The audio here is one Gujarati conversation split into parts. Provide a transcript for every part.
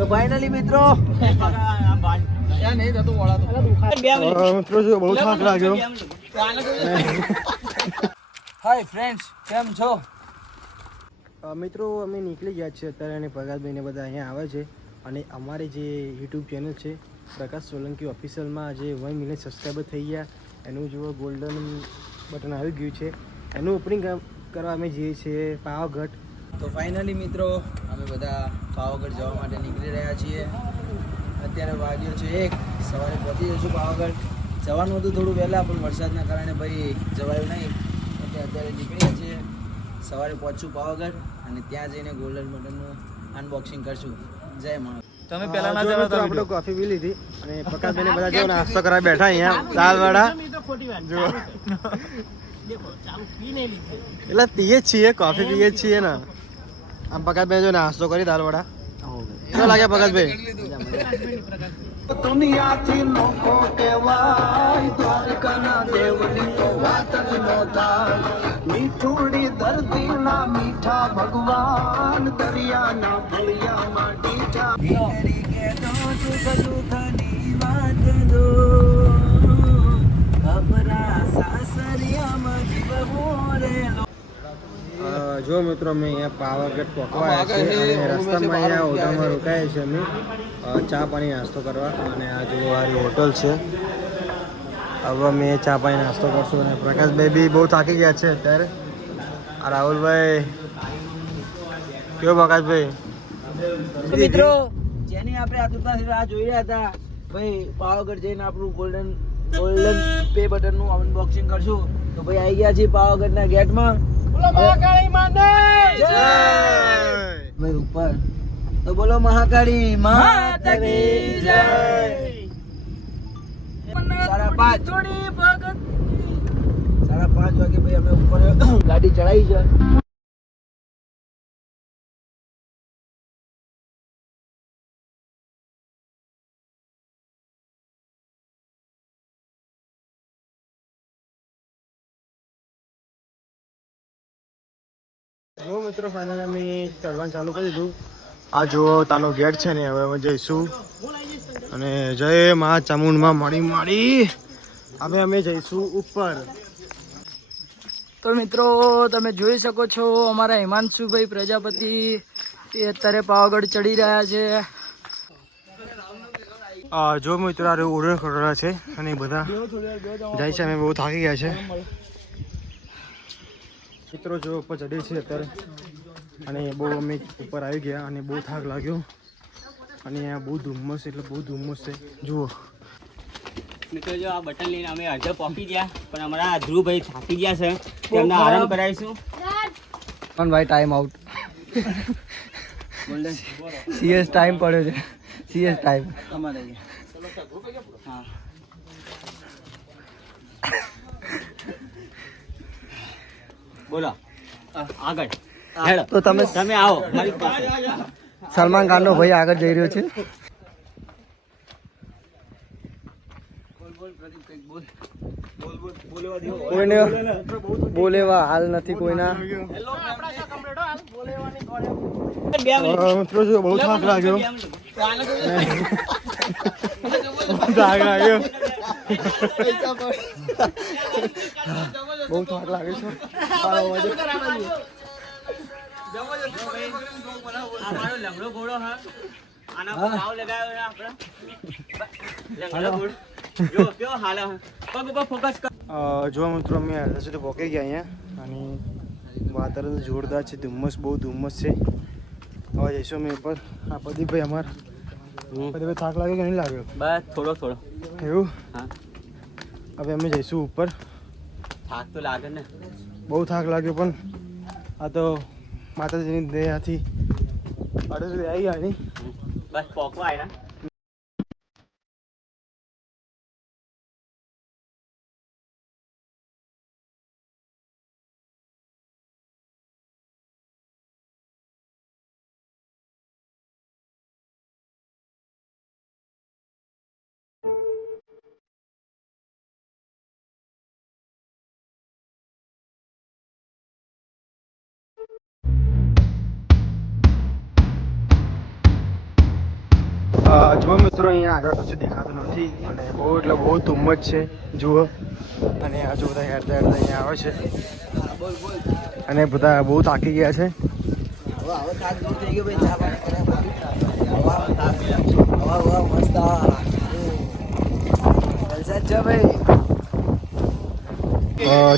તો ફાઇનલી મિત્રો. મિત્રો જો બહુ થાક લાગ્યો હાય ફ્રેન્ડ્સ કેમ છો? મિત્રો અમે નીકળી ગયા છીએ અત્યારે અને પ્રકાશભાઈને બધા અહીંયા આવે છે. અને અમારે જે યુટ્યુબ ચેનલ છે પ્રકાશ સોલંકી ઓફિશિયલમાં જે વન મિલિયન સબસ્ક્રાઈબર થઈ ગયા. એનું જો ગોલ્ડન બટન આવી ગયું છે. એનું ઓપનિંગ કરવા અમે જઈએ છીએ પાવાગઢ. તો ફાઇનલી મિત્રો અમે બધા પાવાગઢ જવા માટે નીકળી રહ્યા છીએ. અત્યારે વાગ્યો છે એક સવારે પહોંચી જઈશું પાવાગઢ. જવાનું હતું થોડું વહેલા પણ વરસાદના કારણે ભાઈ જવાયું નહીં. એટલે અત્યારે નીકળ્યા છીએ. સવારે પહોંચશું પાવાગઢ અને ત્યાં જઈને ગોલ્ડન બટનનું અનબોક્સિંગ કરશું. જય મા. તમે પહેલા ના જવા આપણે કોફી પી લીધી અને બધા જો નાસ્તો કરવા બેઠા અહીંયા દાલ વડા. જો. એટલે પીએ છીએ કોફી પીએ છીએ ને. આમ પ્રકાશભાઈ જો નાસ્તો કરી દાલ વડા કેવો લાગે પ્રકાશભાઈ દુનિયાથી નોખો કહેવાય દ્વારકાના દેવની તો વાત નો થાય. મીઠુડી ધરતીના મીઠા ભગવાન દરિયાના ફળિયામાં ડીઠા અ, જો મિત્રો મેં અહીંયા પાવાગઢ પકવાયા છે અને રસ્તામાં અહીંયા હોટલમાં રોકાયા છે. અમે. ચા પાણી નાસ્તો કરવા અને આ જો આ હોટલ છે. હવે અમે ચા પાણી નાસ્તો કરશું અને પ્રકાશભાઈ બી બહુ થાકી ગયા છે અત્યારે. આ રાહુલભાઈ કેવો પ્રકાશભાઈ? મિત્રો જેની આપણે આતુરતાથી રાહ જોઈ રહ્યા હતા ભાઈ પાવાગઢ જઈને આપણું ગોલ્ડન ગોલ્ડન પે બટનનું અનબોક્સિંગ કરશું. તો ભાઈ આવી ગયા છીએ પાવાગઢના ગેટમાં ઉપર. તો બોલો મહાકાળી માતા કી જય! સાડા પાંચ. સાડા પાંચ વાગે ભાઈ અમે ઉપર ગાડી ચડાવી છે. જો મિત્રો ફાઇનલ અમે ચડવાનું ચાલુ કરી દીધું. આ જો તાનો ગેટ છે ને હવે અમે જઈશું. અને જય મા ચામુંડમાં મળી મળી હવે અમે જઈશું ઉપર. તો મિત્રો તમે જોઈ શકો છો અમારા હિમાંશુભાઈ પ્રજાપતિ એ અત્યારે પાવાગઢ ચડી રહ્યા છે. આ જો મિત્રો આ ઓર્ડર કરેલા છે અને બધા જાય છે અમે બહુ થાકી ગયા છે. મિત્રો જો ઉપર ચડીએ છીએ અત્યારે. અને બહુ અમે ઉપર આવી ગયા અને બહુ થાક લાગ્યો. અને આ બહુ ધુમ્મસ એટલે બહુ ધુમ્મસ છે. જુઓ. મિત્રો જો આ બટન લઈને અમે અડધે પહોંચી ગયા પણ અમારા ધ્રુવભાઈ થાકી ગયા છે. તેમને આરામ કરાવીશું. પણ ભાઈ ટાઈમ આઉટ સીએસ ટાઈમ પડ્યો છે. સીએસ ટાઈમ અમારે હા. બોલો. આગળ. તો તમે તમે આવો મારી પાસે. સલમાન ખાનનો ભાઈ આગળ જઈ રહ્યો છે. કોઈને બોલેવા હાલ નથી કોઈના. મિત્રો જો બહુ થાક લાગ્યો. થાક બહુ થાક લાગે છે. લંગડો ઘોડો હા. આના પર લગાવ્યો આપણે. લંગડો ઘોડો. જો કેવો હાલ હે. પગ ઉપર ફોકસ કર. અ, જો મિત્રો અમે અડધા સુધી પહોંચી ગયા અહીંયા. અને વાતાવરણ જોરદાર છે ધુમ્મસ બહુ ધુમ્મસ છે. હવે જઈશું અમે ઉપર આ પ્રદીપભાઈ અમાર. પ્રદીપભાઈ થાક લાગ્યો કે નહીં લાગ્યો? બસ થોડો થોડો. એવું? હા. હવે અમે જઈશું ઉપર. થાક તો લાગે ને. બહુ થાક લાગ્યો પણ. આ તો માતાજીની દયાથી. અડધા સુધી આવી ગયા નહીં. બસ પોકવા આવ્યા જો મિત્રો, અહીંયા આગળ કશું દેખાતું નથી અને બહુ એટલે બહુ ધુમ્મસ છે, જુઓ. અને આ જો બધા હેરતા હેરતા અહીંયા આવે છે. અને બધા બહુ તાકી ગયા છે.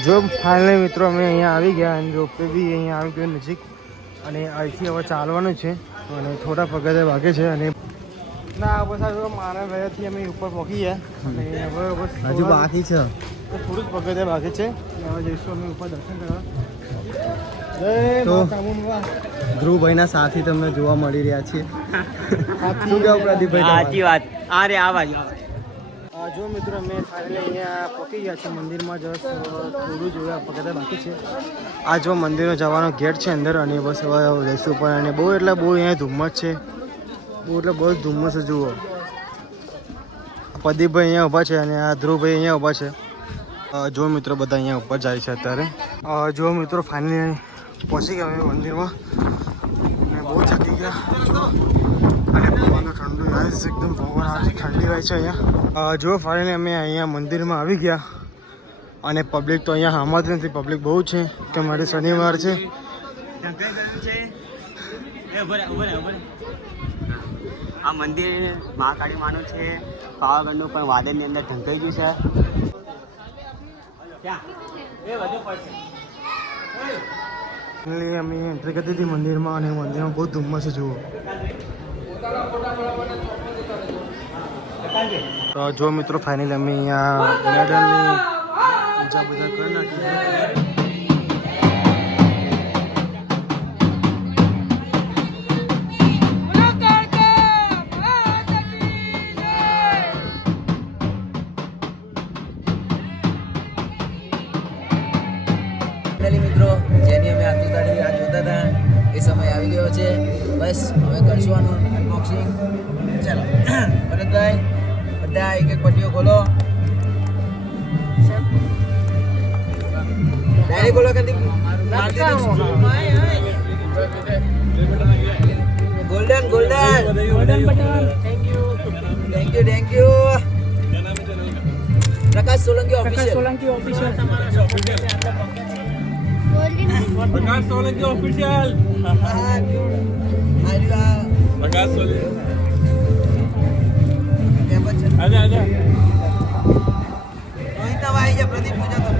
જો ફાઇનલી મિત્રો અમે અહીંયા આવી ગયા અને રોપવે બી અહીંયા આવી ગયો નજીક. અને અહીંથી હવે ચાલવાનું છે. અને થોડા પગથે વાગે છે અને ના બસ આ મારા ઘરેથી અમે ઉપર પહોંચી ગયા. અને હવે બસ હજુ બાકી છે. થોડુંક પગથિયા બાકી છે. હવે જઈશું અમે ઉપર દર્શન કરવા. મા. ધ્રુવભાઈના સાથી તમને જોવા મળી રહ્યા છીએ. શું કેવું પ્રદીપભાઈ સાચી વાત. આ રે આ બાજુ જો મિત્રો અમે ફાઇનલી અહીંયા પહોંચી ગયા છે મંદિરમાં જસ્ટ થોડું જોયા પગથિયા બાકી છે. આ જો મંદિરનો જવાનો ગેટ છે અંદર અને બસ હવે જઈશું ઉપર અને બહુ એટલે બહુ અહીંયા ધુમ્મસ છે. એટલે બહુ જ ધુમ્મસ જુઓ. પ્રદીપભાઈ અહીંયા ઊભા છે અને આ ધ્રુવભાઈ અહીંયા ઊભા છે. જો મિત્રો બધા અહીંયા ઉપર જાય છે અત્યારે. જો મિત્રો ફાઇનલી પહોંચી ગયા અમે મંદિરમાં. અને બહુ થાકી ગયા. અને પવન ઠંડુ એકદમ પવન ઠંડી હોય છે અહીંયા. જો ફાઇનલી અમે અહીંયા મંદિરમાં આવી ગયા. અને પબ્લિક તો અહીંયા હામાતી નથી પબ્લિક બહુ છે, કે મારે શનિવાર છે. આ મંદિર મહાકાળી માનું છે. પાવાગઢનું પણ વાદળની અંદર ઢંકાઈ ગયું છે. ક્યાં? એ વધુ પડશે ફાઇનલી અમે એન્ટ્રી કરી હતી મંદિરમાં અને મંદિરમાં બહુ ધુમ્મસ જુઓ. તો જો મિત્રો ફાઇનલી અમે અહીંયા મેડલની પૂજા પૂજા કરી નાખી you thank you Prakash Solanki official Prakash Solanki official Prakash Solanki આજા આજા પ્રદીપ પૂજા તો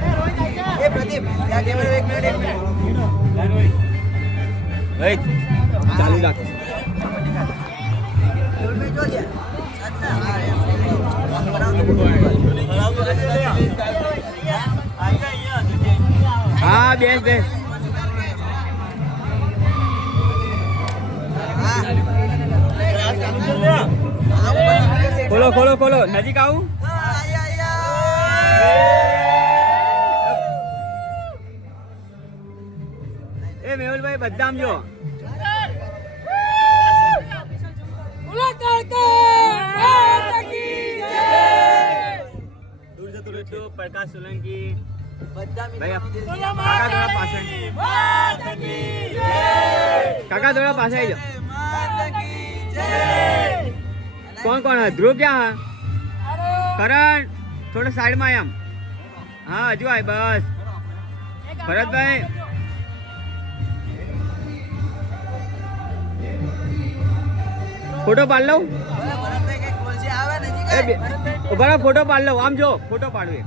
એ પ્રદીપ ત્યાં કેમેરા એક મિનિટ એક મિનિટ ભાઈ ચાલુ રાખ જો હા, બેસ બેસ. ખોલો ખોલો ખોલો. નજીક આવું? એ મેહુલભાઈ બધા જો. પ્રકાશ સોલંકી. મિત્રોનો દિલથી કાકા થોડા પાસે આવી જાઓ. કોણ કોણ હે? ધ્રુવ ક્યાં હે? કરણ થોડા સાઈડમાં આમ. હા હજુ આય બસ. ભરતભાઈ. ફોટો પાડ લઉં? એ ઊભા ફોટો પાડ લઉં આમ જો ફોટો પાડવી.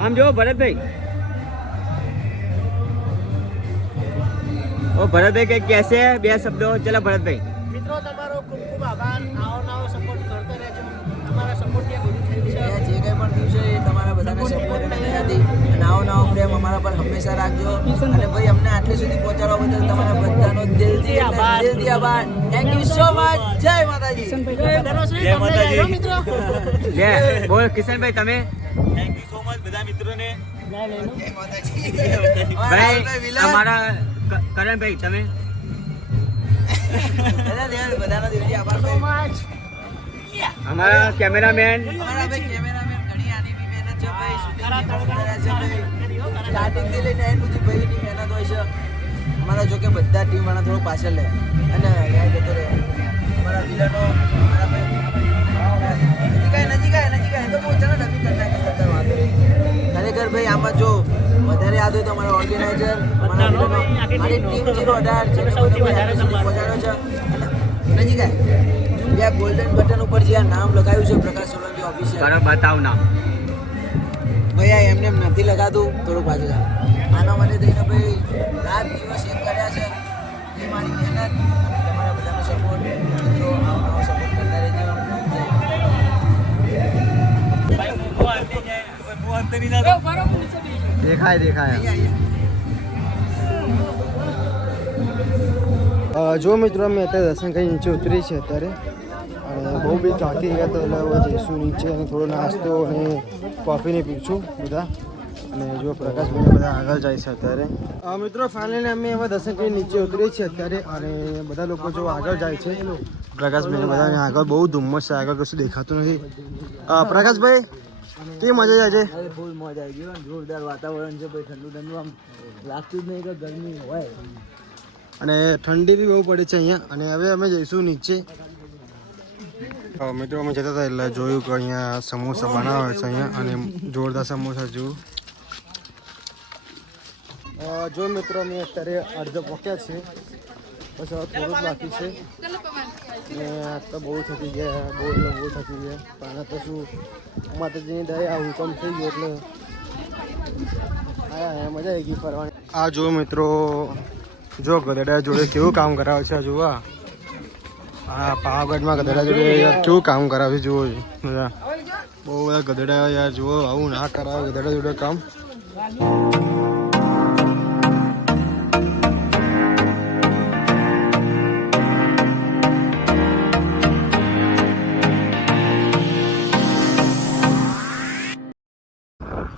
આમ જો, ભરતભાઈ. ઓ, ભરતભાઈ કઈ કહેશે, બે શબ્દો. ચલો, ભરતભાઈ. મિત્રો, તમારો ખૂબ ખૂબ આભાર. આવો નવો સપોર્ટ કરતો રહેજો. તમારા સપોર્ટ કે બધું થયું છે અહીંયા જે કંઈ પણ થયું છે એ તમારા બધાના સપોર્ટ અને દયાથી અને આવો નવો પ્રેમ અમારા પર હંમેશા રાખજો. અને ભાઈ અમને આટલે સુધી પહોંચાડવા બદલ તમારા બધાનો દિલથી દિલથી આભાર. થેન્ક યુ સો મચ જય માતાજી. જય માતાજી. જય બોલ કિશનભાઈ તમે? થેન્ક યુ સો મચ બધા મિત્રોને. ભાઈ અમારા કરણભાઈ તમે? બધાનો દિલથી આભાર. અમારા કેમેરામેન. અમારા ભાઈ કેમેરામેન ઘણી આની બી મહેનત છે ભાઈ શૂટિંગની છે સ્ટાર્ટિંગથી લઈને એન્ડ સુધી ભાઈની મહેનત હોય છે. અમારા જોકે બધા ટીમ વાળા થોડું પાછળ લે. અને યાર જતો રહે. અમારા વિલનો અમારા ભાઈ. નજીક આય નજીક આય નજીક આય. તો બહુ ચાલો ડબી કરી નાખે સરદાર વાંધો ખરેખર ભાઈ આમાં જો વધારે યાદ હોય તો અમારા ઓર્ગેનાઇઝર મારી ટીમ જીરો અઢાર છે. નજીક આય. જ્યાં ગોલ્ડન બટન ઉપર જ્યાં નામ લગાવ્યું છે પ્રકાશ સોલંકી ઓફિશિયલ કરો બતાવ નામ. ભાઈ આ એમને એમ નથી લગાતું થોડું પાછું. આના માટે થઈને ભાઈ રાત દિવસ એક કર્યા છે. એ મારી મહેનત. તમારા બધાનો સપોર્ટ મિત્રો આવો નવો સપોર્ટ કરતા રહેજો. દેખાય દેખાય. જો મિત્રો અમે અત્યારે દર્શન કરી નીચે ઉતરી છે અત્યારે. બહુ બી થાકી ગયા તો એટલે હવે જઈશું નીચે અને થોડો નાસ્તો અને કોફીને પીશું બધા. અને જો પ્રકાશભાઈ બધા આગળ જાય છે અત્યારે. મિત્રો ફાઇનલી અમે હવે દર્શન કરી નીચે ઉતરીએ છીએ અત્યારે અને બધા લોકો જો આગળ જાય છે. પ્રકાશભાઈ બધા આગળ બહુ ધુમ્મસ છે આગળ કશું દેખાતું નથી. પ્રકાશભાઈ કેવી મજા જાય છે ફૂલ મજા આવી ગયો જોરદાર વાતાવરણ છે ભાઈ ઠંડુ ઠંડુ આમ લાગતું જ નહીં કે ગરમી હોય. અને ઠંડી બી બહુ પડે છે અહીંયા. અને હવે અમે જઈશું નીચે. મિત્રો, અમે જતા હતા એટલે જોયું કે અહીંયા સમોસા બનાવે છે અહીંયા અને જોરદાર સમોસા જોયું. જો મિત્રો, અમે અત્યારે અડધો પહોંચ્યા છે બસ હવે થોડું બાકી છે. ને તો બહુ થકી ગયા, બહુ એટલે બહુ થતી ગયા. પણ તો શું, માતાજીની દયા હુકમ થઈ ગયો એટલે આયા મજા આવી ગઈ ફરવાની. આ જો મિત્રો, જો ગધેડા જોડે કેવું કામ કરાવે છે આ. આ પાવાગઢમાં ગધેડા જોડે યાર કેવું કામ કરાવે જુઓ બધા. બહુ બધા ગધેડા યાર, જુઓ, આવું ના કરાવે ગધેડા જોડે કામ.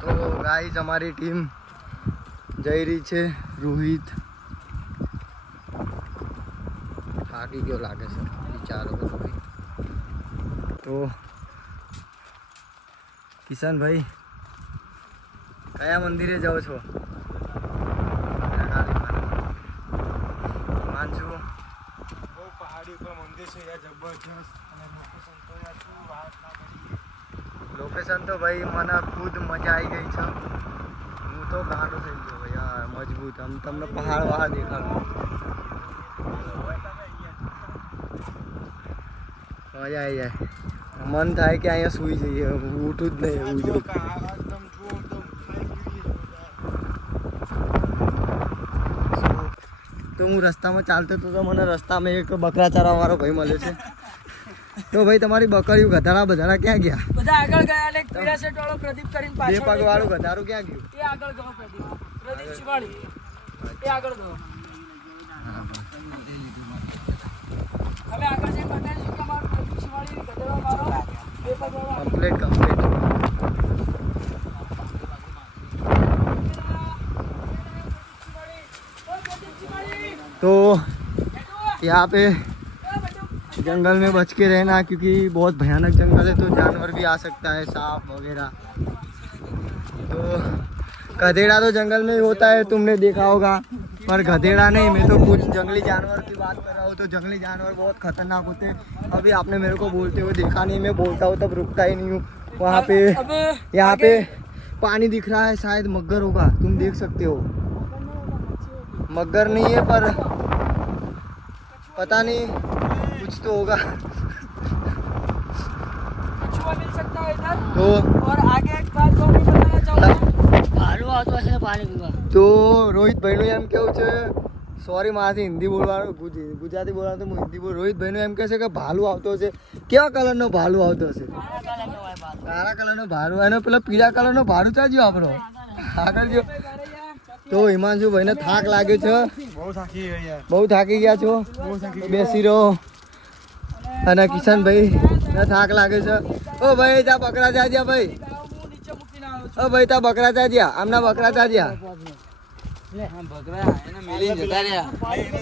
તો ગાઈઝ અમારી ટીમ જઈ રહી છે રોહિત થાકી ગયો લાગે છે વિચારો ભાઈ. તો કિશનભાઈ કયા મંદિરે જાઓ છો? માનસુ બહુ પહાડી ઉપર મંદિર છે યાર જબરજસ્ત. લોકેશન તો ભાઈ મને ખુદ મજા આવી ગઈ છે. હું તો ગાંડો થઈ ગયો ભાઈ મજબૂત. આમ તમને પહાડ વહાડ દેખાડું. મજા આવી જાય મન થાય કે અહીંયા સૂઈ જઈએ. ઉઠું જ નહીં એવું તો હું રસ્તામાં ચાલતો હતો તો મને રસ્તામાં એક બકરા ચારવાવાળો ભાઈ મળ્યો છે. તો ભાઈ તમારી બકરીઓ ગધાડા બધાડા ક્યાં ગયા? બધા આગળ ગયા અને પીળા વાળો પ્રદીપ કરીને બે પગ વાળું ગધારું ક્યાં ગયું? એ આગળ ગયો પ્રદીપ. પ્રદીપ શિવાળી. એ આગળ ગયો. कंप्लीट कंप्लीट तो यहाँ पे जंगल में बच के रहना क्योंकि बहुत भयानक जंगल है तो जानवर भी आ सकता है, सांप वगैरह। तो कदेड़ा तो जंगल में ही होता है, तुमने देखा होगा। पर गधेड़ा नहीं मैं तो कुछ जंगली जानवर की बात कर रहा हूँ तो जंगली जानवर बहुत खतरनाक होते हैं। अभी आपने मेरे को बोलते हुए देखा नहीं मैं बोलता हूँ तब रुकता ही नहीं हूँ। वहाँ पे यहाँ पे पानी दिख रहा है शायद मगर होगा तुम देख सकते हो। मगर नहीं है पर पता नहीं कुछ तो होगा। मिल सकता है इधर। तो और आगे एक बात मैं बताना चाहूँगा ભાલુ આવતો હશે પાણી પીવા. તો રોહિતભાઈનું એમ કેવું છે? સોરી મારાથી હિન્દી બોલવાનું ગુજરાતી બોલવાનું હું હિન્દી બોલ. રોહિતભાઈનું એમ કહે છે કે ભાલુ આવતો હશે. કેવા કલરનો ભાલુ આવતો હશે? કાળા કલરનો ભાલુ એનો પેલા પીળા કલરનો ભાલુ જ્યો આપણો આગળ જો. તો હિમાંશુભાઈને થાક લાગ્યો છે. બહુ થાકી ગઈ બહુ થાકી ગયા છો? બેસી રહો. અને કિશનભાઈ ને થાક લાગે છે. ઓ ભાઈ ત્યાં પકડા જા જ્યાં ભાઈ હું નીચે મૂકીને આવ્યો છું ઓ ભાઈ ત્યાં બકરા જ્યાં આમના બકરા ત્યાં જ્યાં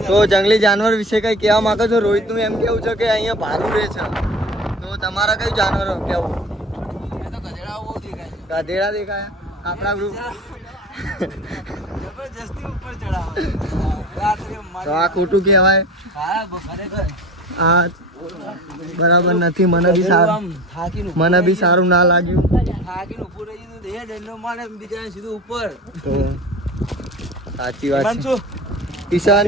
તો જંગલી જાનવર વિશે કઈ કહેવા માંગો છો? રોહિતનું એમ કેવું છે કે અહીંયા ભારું રહે છે? તો તમારા કયું જાનવર કેવું? તો ગધેડા દેખાય. આપણા ગ્રુપ જબરજસ્તી ઉપર ચડાવે તો આ ખોટું કહેવાય? હા બરાબર નથી મને બી સારું મને બી સારું ના લાગ્યું. સાચી વાત છે. ઈશાન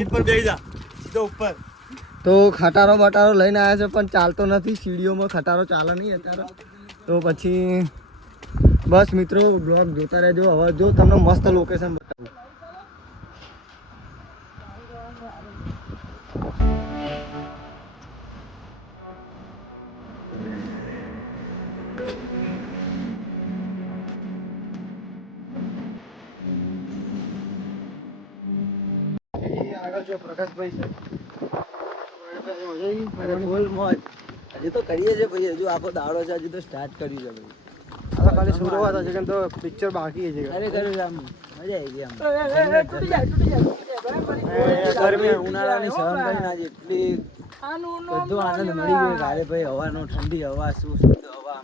તો ખટારો બટારો લઈને આવ્યા છે પણ ચાલતો નથી. સીડીઓમાં ખટારો ચાલે નહીં અત્યારે. તો પછી બસ મિત્રો બ્લોગ જોતા રહેજો. હવે જો તમને મસ્ત લોકેશન બતાવું. જો પ્રકાશભાઈ અરે ફૂલ મોજ. હજી તો કરીએ છે ભાઈ હજુ આખો દાડો છે હજી તો સ્ટાર્ટ કરી છે ભાઈ. આ ખાલી શરૂઆત હશે કેમ તો પિક્ચર બાકી છે. ખરેખર આમ મજા આવી ગઈ આમ. ગરમી ઉનાળાની સહન કરીને આજે એટલી બધો આનંદ મળી ગયો ભાઈ હવાનો ઠંડી હવા શું શુદ્ધ હવા.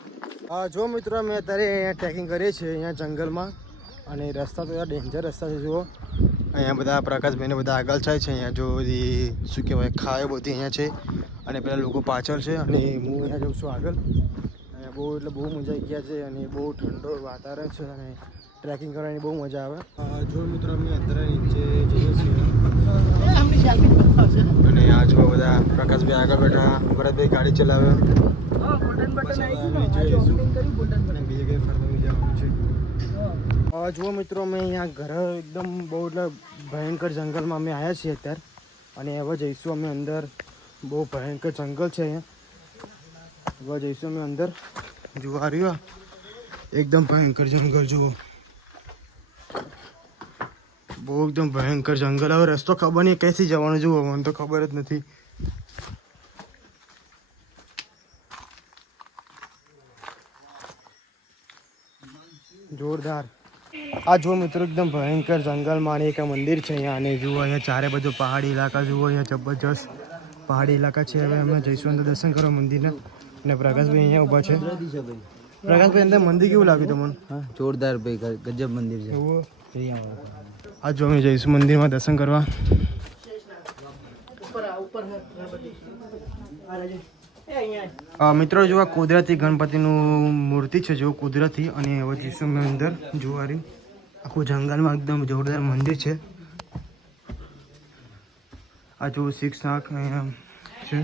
હા જો મિત્રો અમે અત્યારે અહીંયા ટ્રેકિંગ કરીએ છીએ અહીંયા જંગલમાં. અને રસ્તા તો ડેન્જર રસ્તા છે જુઓ. અહીંયા બધા પ્રકાશભાઈને બધા આગળ થાય છે, અહીંયા જો બધી શું કહેવાય, ખાયો બધી અહીંયા છે. અને પેલા લોકો પાછળ છે અને હું અહીંયા જાઉં છું આગળ. અહીંયા બહુ એટલે બહુ મજા આવી ગયા છે અને બહુ ઠંડો વાતાવરણ છે અને ટ્રેકિંગ કરવાની બહુ મજા આવે. જો મિત્રો અમે અત્યારે નીચે જઈએ છીએ. અને આ જો બધા પ્રકાશભાઈ આગળ બેઠા, ભરતભાઈ ગાડી ચલાવે. બીજે કંઈ ફરવા જુઓ મિત્રો, અમે અહીંયા ઘર એકદમ બહુ એટલે ભયંકર જંગલમાં અમે આવ્યા છીએ અત્યારે. અને હવે જઈશું અમે અંદર. બહુ ભયંકર જંગલ છે અહીંયા. હવે જઈશું અમે અંદર. જોવા રહ્યો એકદમ ભયંકર જંગલ, જુઓ. બહુ એકદમ ભયંકર જંગલ. હવે રસ્તો ખબર નહીં, ક્યાંથી જવાનું, જુઓ. મને તો ખબર જ નથી જોરદાર આ જો મિત્રો એકદમ ભયંકર જંગલમાં એક મંદિર છે અહીંયા. અને જુઓ અહીંયા ચારે બાજુ પહાડી ઇલાકા જુઓ અહીંયા જબરજસ્ત પહાડી ઇલાકા છે. હવે અમે જઈશું અંદર દર્શન કરવા મંદિરના. અને પ્રકાશભાઈ અહીંયા ઊભા છે. પ્રકાશભાઈ અંદર મંદિર કેવું લાગ્યું તમને? જોરદાર ભાઈ ગજબ મંદિર છે. આ જો અમે જઈશું મંદિરમાં દર્શન કરવા. મિત્રો જો આ કુદરતી ગણપતિનું મૂર્તિ છે. જો કુદરતી. અને હવે જઈશું મેં અંદર જોવા રહ્યું. આખું જંગલમાં એકદમ જોરદાર મંદિર છે. આ જો સિક્સ નાક છે.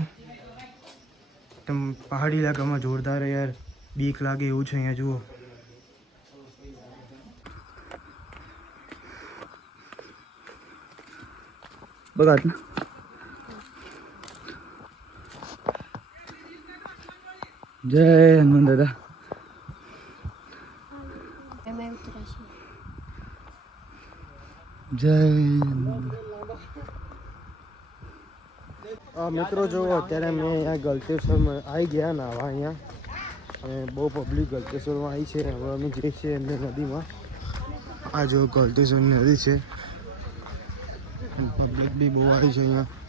એકદમ પહાડી ઇલાકામાં જોરદાર યાર. બીક લાગે એવું છે અહીંયા, જુઓ. બગાત જય હનુમાન દાદા. જય મિત્રો, જુઓ, અત્યારે અમે અહીંયા ગલતેશ્વરમાં આવી ગયા, નાવા અહીંયા. અને બહુ પબ્લિક ગલતેશ્વરમાં આવી છે. હવે અમે જઈએ છીએ એમને નદીમાં. આ જો ગલતેશ્વરની નદી છે. પબ્લિક બી બહુ આવી છે અહીંયા.